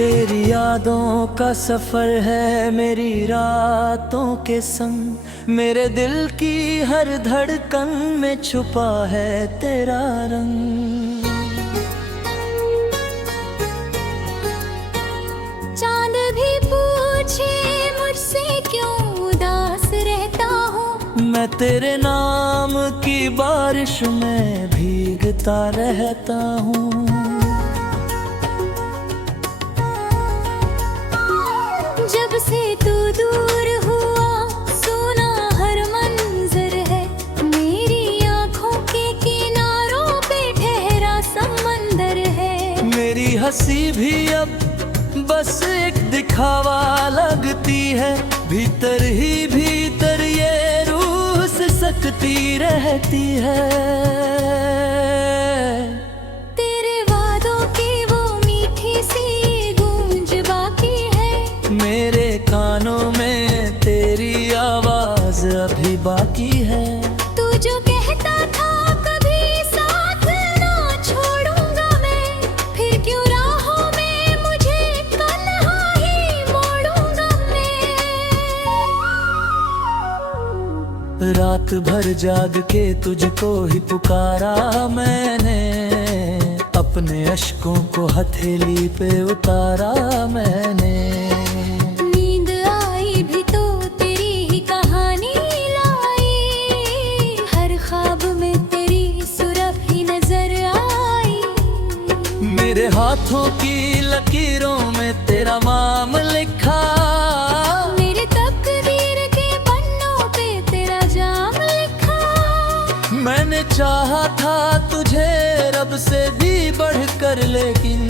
तेरी यादों का सफर है मेरी रातों के संग। मेरे दिल की हर धड़कन में छुपा है तेरा रंग। चांद भी पूछे मुझसे क्यों उदास रहता हूँ, मैं तेरे नाम की बारिश में भीगता रहता हूँ। जब से तू दूर हुआ सुना हर मंजर है, मेरी आँखों के किनारों पे ठहरा समंदर है। मेरी हंसी भी अब बस एक दिखावा लगती है, भीतर ही भीतर ये रूह से सकती रहती है। तेरे वादों की वो मीठी सी गूंज बाकी है, मेरे कानों में तेरी आवाज अभी बाकी है। तू जो कहता था कभी साथ ना छोड़ूंगा मैं, फिर क्यों राहों में मुझे तन्हा ही मोड़ूंगा मैं। रात भर जाग के तुझको ही पुकारा मैंने, अपने अश्कों को हथेली पे उतारा मैंने। नींद आई भी तो तेरी ही कहानी लाई, हर ख्वाब में तेरी सूरत ही नजर आई। मेरे हाथों की लकीरों में तेरा नाम लिखा, मेरे तकदीर के पन्नों पे तेरा जाम लिखा। मैंने चाहा था तुझे रब से भी बढ़कर, लेकिन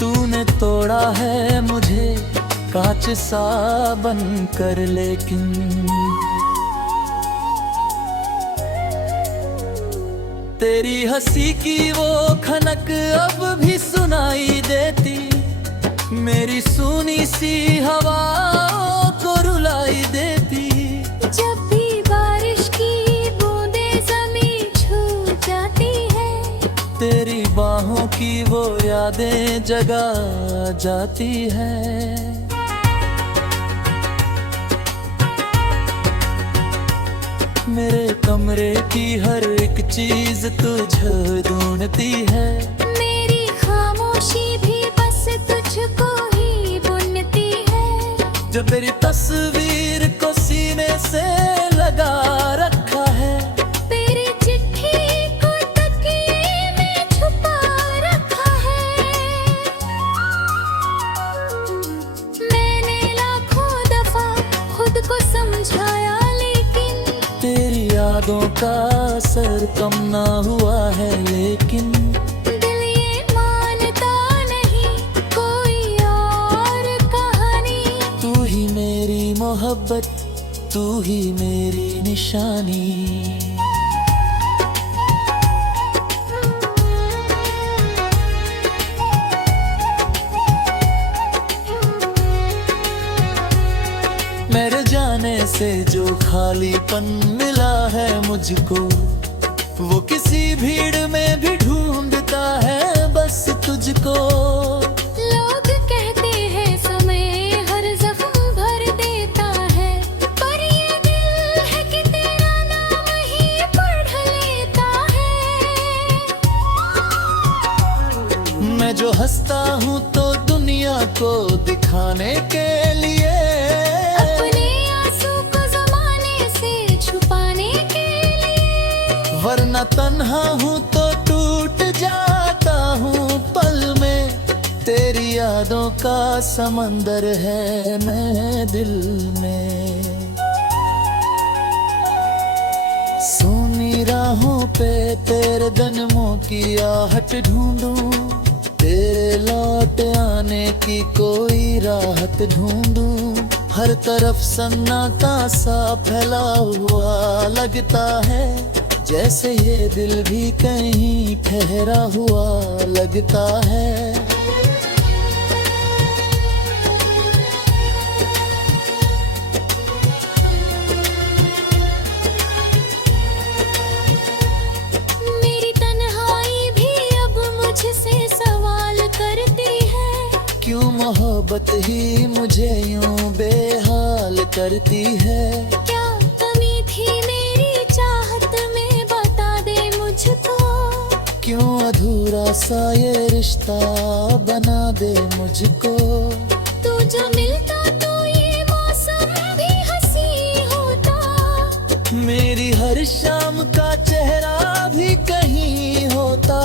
तूने तोड़ा है मुझे कांच सा बनकर। लेकिन तेरी हंसी की वो खनक अब भी सुनाई देती, मेरी सूनी सी हवाओं को रुलाई देती। जब भी बारिश की बूंदें ज़मीं छू जाती है, तेरी बाहों की वो यादें जगा जाती है। मेरे कमरे की हर एक चीज तुझे ढूंढती है, मेरी खामोशी भी बस तुझको ही बुनती है। जो तेरी तस्वीर को सीने से लगा रखा है, तेरी चिट्ठी को तकिए में छुपा रखा है। मैंने लाखों दफा खुद को समझाया, लेकिन तेरी यादों का असर कम ना हुआ है। लेकिन दिल ये मानता नहीं कोई और कहानी, तू ही मेरी मोहब्बत, तू ही मेरी निशानी। मेरे जाने से जो खालीपन मिला है मुझको, वो किसी भीड़ में भी ढूंढता है बस तुझको। लोग कहते हैं समय हर जख्म भर देता है, पर ये दिल है कि तेरा नाम ही पढ़ लेता है। मैं जो हंसता हूँ तो दुनिया को दिखाने के लिए, अपने आंसू को ज़माने से छुपाने के लिए, वरना तन्हा हूँ तो टूट जाता हूँ पल में। तेरी यादों का समंदर है मैं दिल में। सोनी राहों पे तेरे जन्मों की आहट ढूंढूं, तेरे लौट आने की कोई राहत ढूंढूं। हर तरफ सन्नाटा सा फैला हुआ लगता है, जैसे ये दिल भी कहीं ठहरा हुआ लगता है। मेरी तन्हाई भी अब मुझसे सवाल करती है, क्यों मोहब्बत इस्तेमाल करती है। क्या कमी थी मेरी चाहत में, बता दे मुझको। क्यों अधूरा सा ये रिश्ता बना दे मुझको। तू जो मिलता तो ये मौसम भी हंसी होता। मेरी हर शाम का चेहरा भी कहीं होता।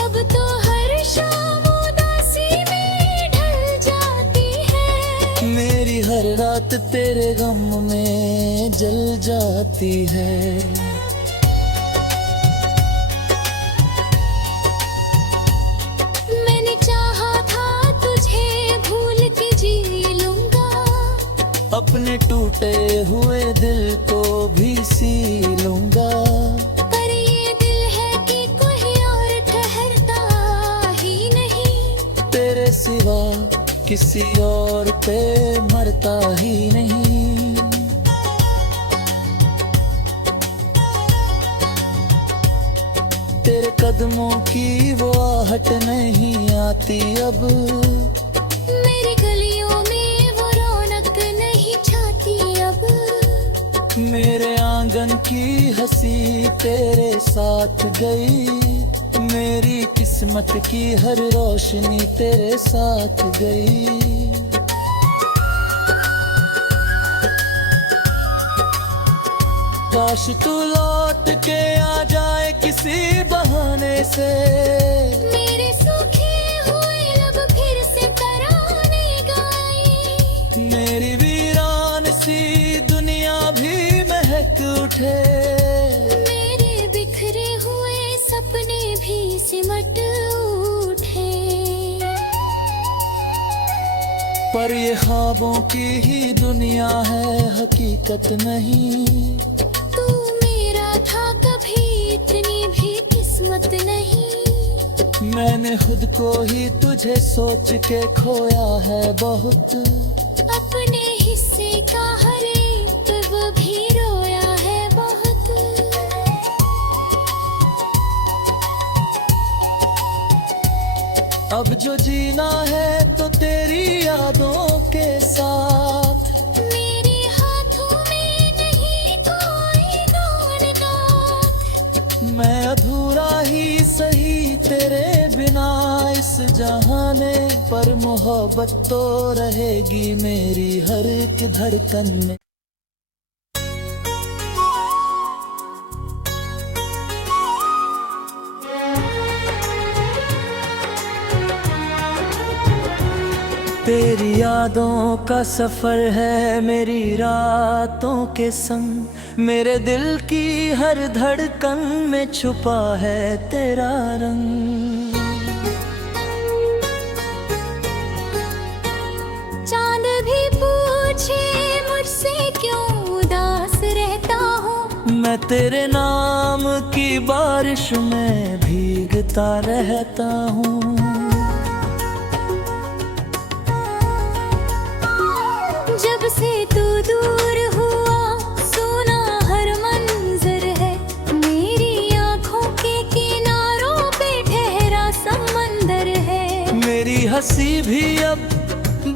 अब तो हर शाम उदासी में ढल जाती है। मेरी हर रात तेरे गम में जल जाती है। मैंने चाहा था तुझे भूल के जी लूंगा। अपने टूटे हुए दिल को भी सी लूंगा। पर ये दिल है कि कोई और ठहरता ही नहीं। तेरे सिवा किसी और पे मरता ही नहीं। तेरे कदमों की वो आहट नहीं आती अब। मेरी गलियों में वो रौनक नहीं छाती अब। मेरे आंगन की हंसी तेरे साथ गई। मेरी किस्मत की हर रोशनी तेरे साथ गई। काश तू लौट के आ जाए किसी बहाने से। मेरे सूखे हुए लब फिर से तराने गाए। मेरी वीरान सी दुनिया भी महक उठे। मेरे बिखरे हुए सपने भी सिमट उठे। पर ये ख्वाबों की ही दुनिया है, हकीकत नहीं। तू मेरा था कभी इतनी भी किस्मत नहीं। मैंने खुद को ही तुझे सोच के खोया है बहुत। अपने हिस्से का हर एक वो भी रोया है बहुत। अब जो जीना है तो तेरी यादों के साथ। मेरे हाथों में नहीं कोई गान। मैं अधूरा ही सही तेरे बिना इस जहां में, पर मोहब्बत तो रहेगी मेरी हर एक धड़कन में। तेरी यादों का सफर है मेरी रातों के संग। मेरे दिल की हर धड़कन में छुपा है तेरा रंग। चांद भी पूछे मुझसे क्यों उदास रहता हूँ। मैं तेरे नाम की बारिश में भीगता रहता हूँ। जब से तू दूर हुआ सोना हर मंजर है। मेरी आँखों के किनारों पे ठहरा समंदर है। मेरी हंसी भी अब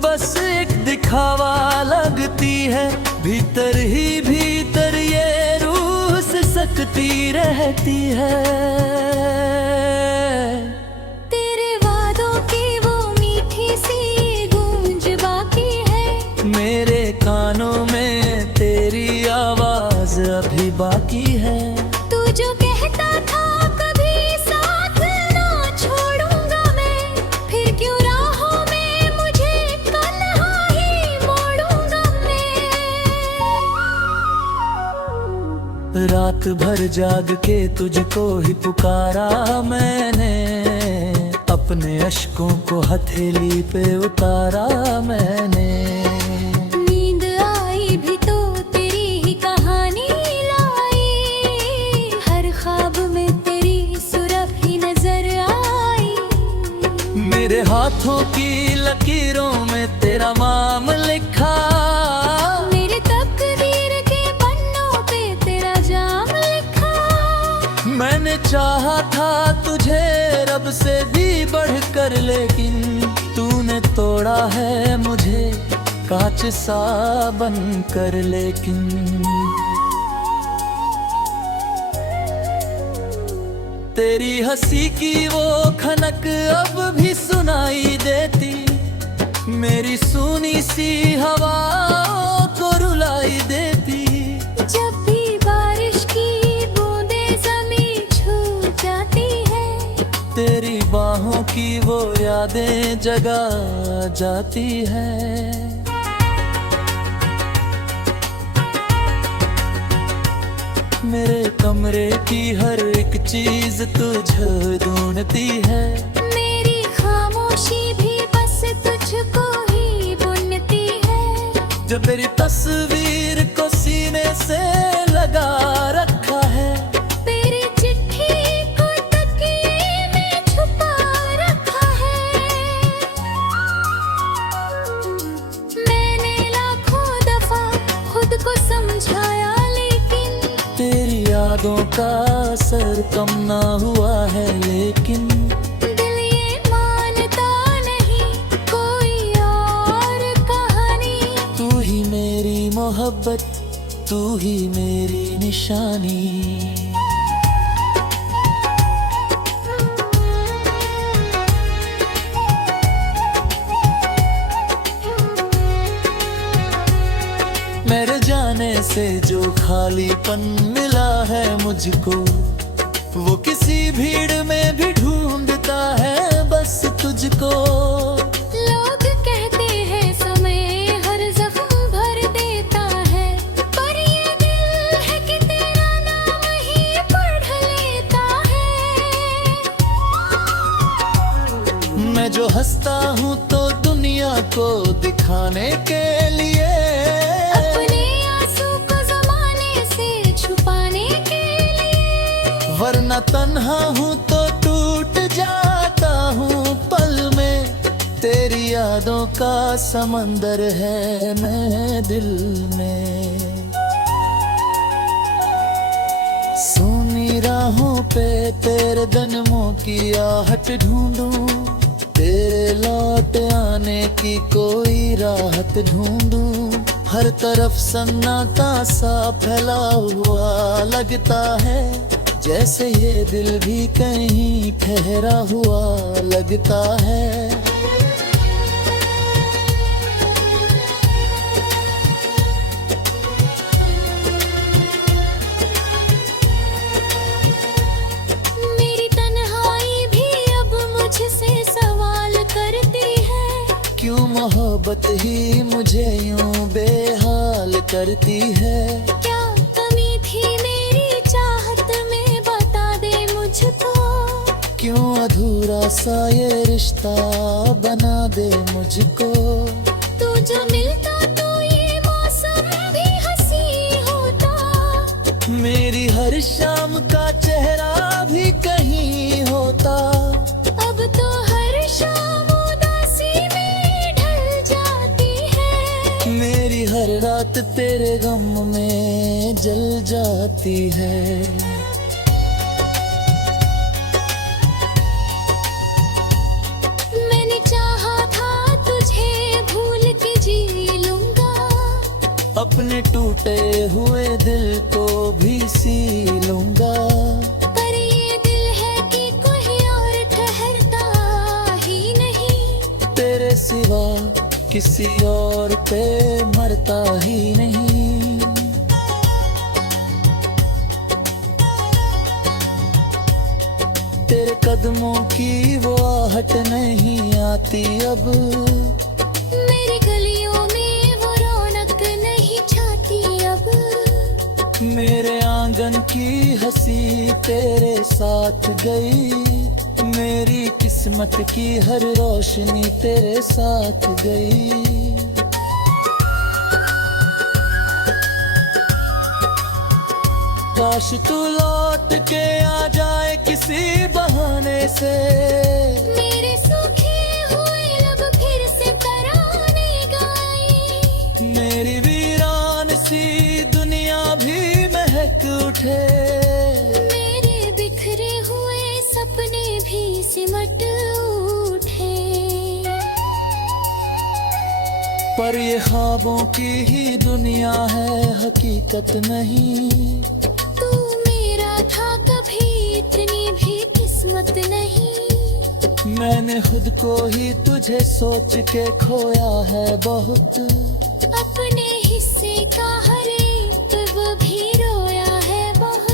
बस एक दिखावा लगती है। भीतर ही भीतर ये रूह से सकती रहती है। तेरे वादों की वो मीठी सी गूंज बाकी है। मेरे कानों में तेरी आवाज अभी बाकी है। तू जो कहता था कभी साथ ना छोड़ूंगा मैं, फिर क्यों राहों में मुझे तन्हा ही मोड़ूंगा मैं। रात भर जाग के तुझको ही पुकारा मैंने। अपने अश्कों को हथेली पे उतारा मैंने। नींद आई भी तो तेरी ही कहानी लाई। हर ख्वाब में तेरी सूरत ही नजर आई। मेरे हाथों की लकीरों में तेरा नाम लिखा। मेरे तकदीर के पन्नों पे तेरा जाम लिखा। मैंने चाहा था तुझे रब से भी बढ़कर, लेकिन तूने तोड़ा है मुझे कांच सा बन कर, लेकिन तेरी हंसी की वो खनक अब भी सुनाई देती, मेरी सुनी सी हवाओं को रुलाई देती। जब भी बारिश की बूंदें ज़मीं छू जाती है, तेरी बाहों की वो यादें जगा जाती है। मेरे कमरे की हर एक चीज तुझे ढूंढती है, मेरी खामोशी भी बस तुझको ही बुनती है। जो तेरी तस्वीर को सीने से लगा रखा है, तेरी चिट्ठी को तकिए में छुपा रखा है। मैंने लाखों दफा खुद को समझाया, लेकिन तेरी यादों का असर कम ना हुआ है। लेकिन दिल ये मानता नहीं कोई और कहानी। तू ही मेरी मोहब्बत, तू ही मेरी निशानी। मेरे जाने से जो खालीपन मिला है मुझको, वो किसी भीड़ में भी ढूंढता है बस तुझको। लोग कहते हैं समय हर जख्म भर देता है, पर ये दिल है कि तेरा नाम ही पढ़ लेता है। मैं जो हंसता हूँ तो दुनिया को दिखाने के लिए, अपने आंसू को ज़माने से छुपाने के लिए। वरना तन्हा हूँ तो टूट जाता हूँ पल में। तेरी यादों का समंदर है मैं दिल में। सोनी राहों पे तेरे जन्मों की आहट ढूंढूं, तेरे लौट आने की कोई राहत ढूंढूं। हर तरफ सन्नाटा सा फैला हुआ लगता है, जैसे ये दिल भी कहीं ठहरा हुआ लगता है। मेरी तन्हाई भी अब मुझसे सवाल करती है, क्यों मोहब्बत ही मुझे यूं बेहाल करती है। क्या कमी थी मेरी चाहत में बता दे मुझको। क्यों अधूरा सा ये रिश्ता बना दे मुझको। तू जो मिलता तो ये मौसम भी हंसी होता, मेरी हर शाम का चेहरा भी कहीं होता। अब तो हर शाम उदासी में ढल जाती है। मेरी हर रात तेरे गम में जल जाती है। मैंने चाहा था तुझे भूल के जी लूंगा, अपने टूटे हुए दिल को भी सी लूंगा। पर ये दिल है कि कोई और ठहरता ही नहीं। तेरे सिवा किसी और पे मरता ही नहीं। तेरे कदमों की वो आहट नहीं आती अब। मेरी गलियों में वो रौनक नहीं छाती अब। मेरे आंगन की हंसी तेरे साथ गई, मेरी किस्मत की हर रोशनी तेरे साथ गई। काश तू लौट के आ जाए किसी बहाने से, मेरे सूखे हुए लब फिर से तराने गाए। मेरी वीरान सी दुनिया भी महक उठे। मेरे बिखरे हुए सपने भी सिमट उठे। पर ये ख्वाबों की ही दुनिया है, हकीकत नहीं। तू मेरा था कभी, इतनी भी किस्मत नहीं। मैंने खुद को ही तुझे सोच के खोया है बहुत। अपने हिस्से का हर एक वो भी रोया है बहुत।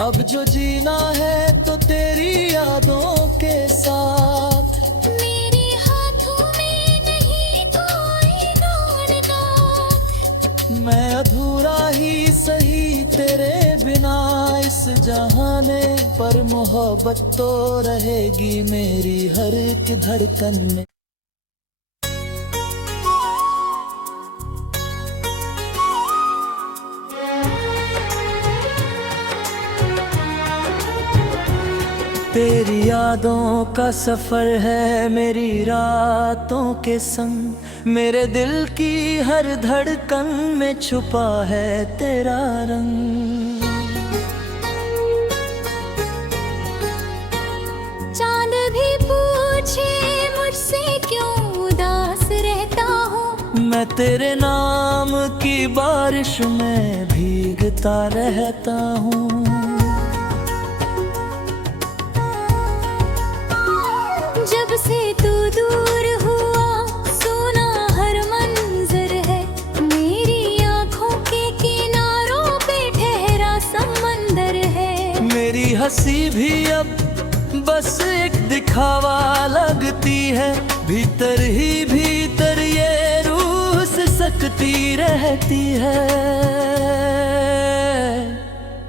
अब जो जीना है तो तेरी यादों के साथ। मेरे हाथों में नहीं कोई नाथ। मैं अधूरा ही सही तेरे बिना इस जहाने, पर मोहब्बत तो रहेगी मेरी हर एक धड़कन में। तेरी यादों का सफर है मेरी रातों के संग। मेरे दिल की हर धड़कन में छुपा है तेरा रंग। चांद भी पूछे मुझसे क्यों उदास रहता हूँ। मैं तेरे नाम की बारिश में भीगता रहता हूँ। जब से तू दूर हुआ सोना हर मंजर है। मेरी आंखों के किनारों पे ठहरा समंदर है। मेरी हंसी भी अब बस एक दिखावा लगती है। भीतर ही भीतर ये रूह से सकती रहती है।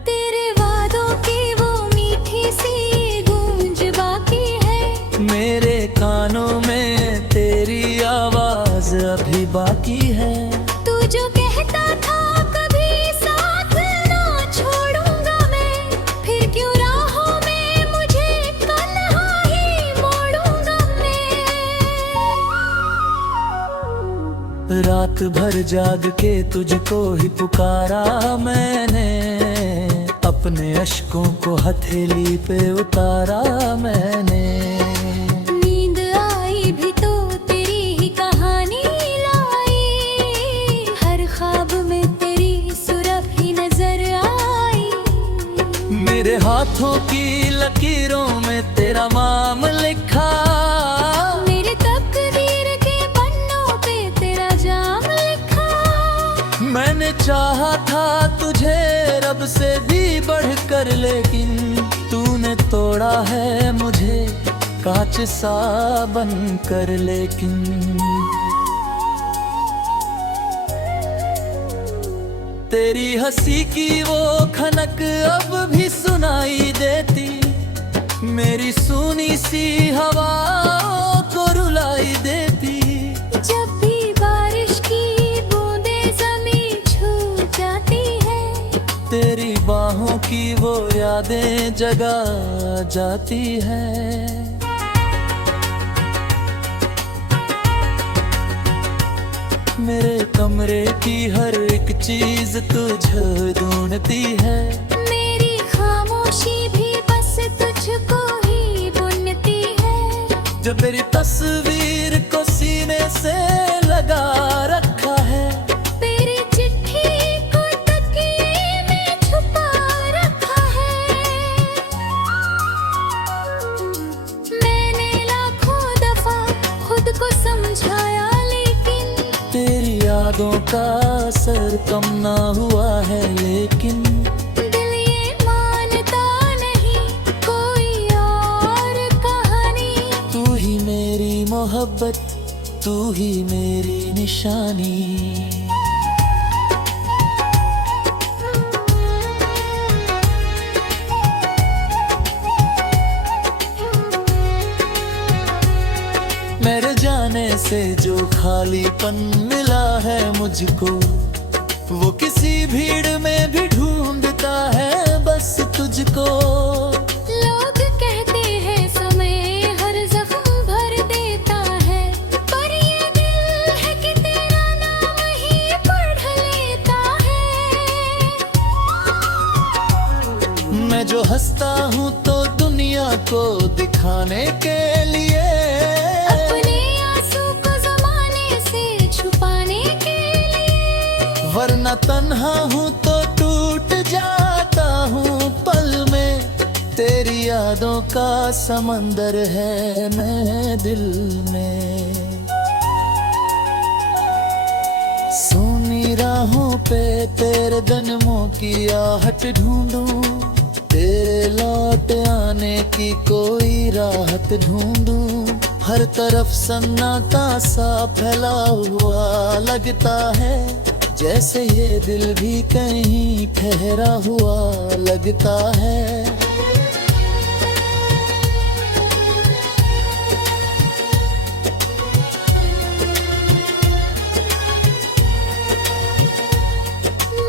तेरे वादों की वो मीठी सी गूंज बाकी है। मेरे कानों में तेरी आवाज अभी बाकी है। तू जो कहता था कभी साथ ना छोड़ूंगा मैं, फिर क्यों राहों में मुझे तन्हा ही मोड़ूंगा मैं। रात भर जाग के तुझको ही पुकारा मैंने। अपने अश्कों को हथेली पे उतारा मैंने। नींद आई भी तो तेरी ही कहानी लाई। हर ख्वाब में तेरी सूरत ही नजर आई। मेरे हाथों की लकीरों में तेरा नाम लिखा। मेरे तकदीर के पन्नों पे तेरा जाम लिखा। मैंने चाहा था तुझे रब से भी बढ़कर, लेकिन तूने तोड़ा है मुझे कांच सा बनकर। लेकिन तेरी हंसी की वो खनक अब भी सुनाई देती। मेरी सूनी सी हवाओं को रुलाई देती। जब भी बारिश की बूंदें ज़मीं छू जाती है। तेरी बाहों की वो यादें जगा जाती है। मेरे कमरे की हर एक चीज तुझे ढूंढती है। मेरी खामोशी भी बस तुझको ही बुनती है। जब मेरी तस्वीर को सीने से लगा रखा है। तेरी चिट्ठी को तकिए में छुपा रखा है। मैंने लाखों दफा खुद को समझाया, लेकिन तेरी यादों का असर कम ना हुआ है। लेकिन दिल ये मानता नहीं कोई और कहानी। तू ही मेरी मोहब्बत, तू ही मेरी निशानी। मेरे जाने से जो खालीपन मिला है मुझको, वो किसी भीड़ में भी ढूंढता है बस तुझको। लोग कहते हैं समय हर जख्म भर देता है, पर ये दिल है कि तेरा नाम ही पढ़ लेता है। मैं जो हंसता हूँ तो दुनिया को दिखा पाने के लिए, अपने आंसू को ज़माने से छुपाने के लिए। वरना तन्हा हूँ तो टूट जाता हूँ पल में। तेरी यादों का समंदर है मैं दिल में। सोनी राहों पे तेरे जन्मों की आहट ढूंढूं, तेरे लौट आने की कोई राहत ढूंढूं। हर तरफ सन्नाटा सा फैला हुआ लगता है, जैसे ये दिल भी कहीं ठहरा हुआ लगता है।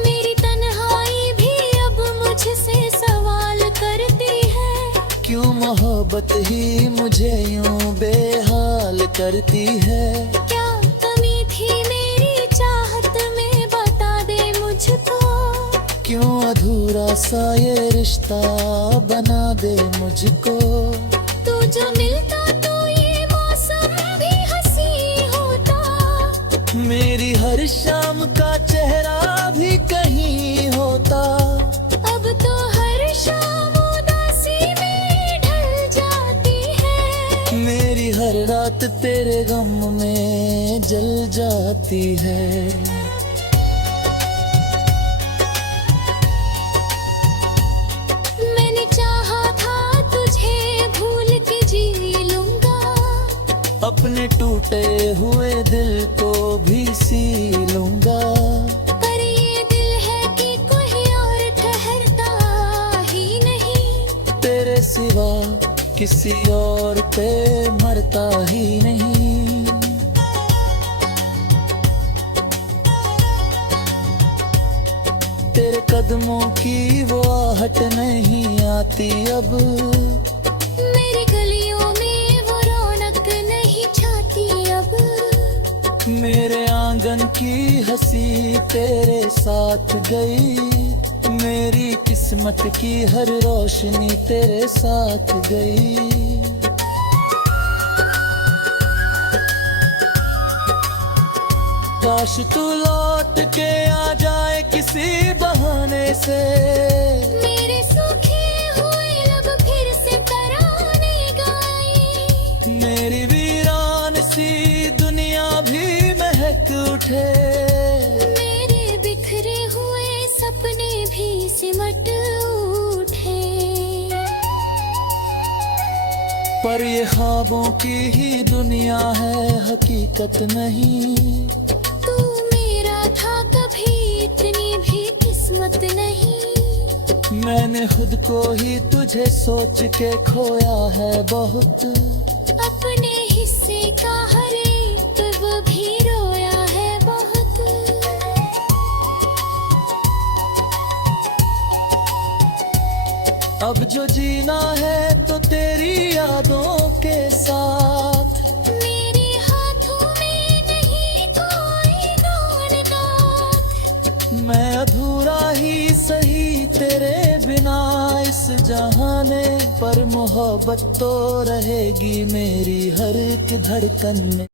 मेरी तन्हाई भी अब मुझसे सवाल करती है, क्यों मोहब्बत ही मुझे यूं बेहाल करती है। क्या कमी थी मेरी चाहत में बता दे मुझको। क्यों अधूरा सा ये रिश्ता बना दे मुझको। तू जो मिलता तो ये मौसम भी हंसी होता, मेरी हर शाम का चेहरा भी कहीं होता। अब तो हर शाम उदासी में ढल जाती है। मेरी हर रात तेरे गम में जल जाती है। मैंने चाहा था तुझे भूल के जी लूंगा, अपने टूटे हुए दिल को भी सी लूंगा। पर ये दिल है कि कोई और ठहरता ही नहीं, तेरे सिवा किसी और पे मरता ही नहीं। तेरे कदमों की वो आहट नहीं आती अब, मेरी गलियों में वो रौनक नहीं छाती अब। मेरे आंगन की हंसी तेरे साथ गई, मेरी किस्मत की हर रोशनी तेरे साथ गई। काश तू लौट के आ जाए किसी बहाने से, मेरे सूखे हुए लब फिर से तराने गाए, मेरी वीरान सी दुनिया भी महक उठे। मेरे बिखरे हुए सपने भी सिमट उठे। पर ये ख्वाबों की ही दुनिया है, हकीकत नहीं। तू मेरा था कभी इतनी भी किस्मत नहीं, मैंने खुद को ही तुझे सोच के खोया है बहुत। अपने हिस्से का हर एक वो भी रोया है बहुत। अब जो जीना है तो तेरी यादों के साथ, मेरे हाथों में नहीं कोई नाथ। मैं अधूरा ही सही तेरे बिना इस जहाने, पर मोहब्बत तो रहेगी मेरी हर एक धड़कन में।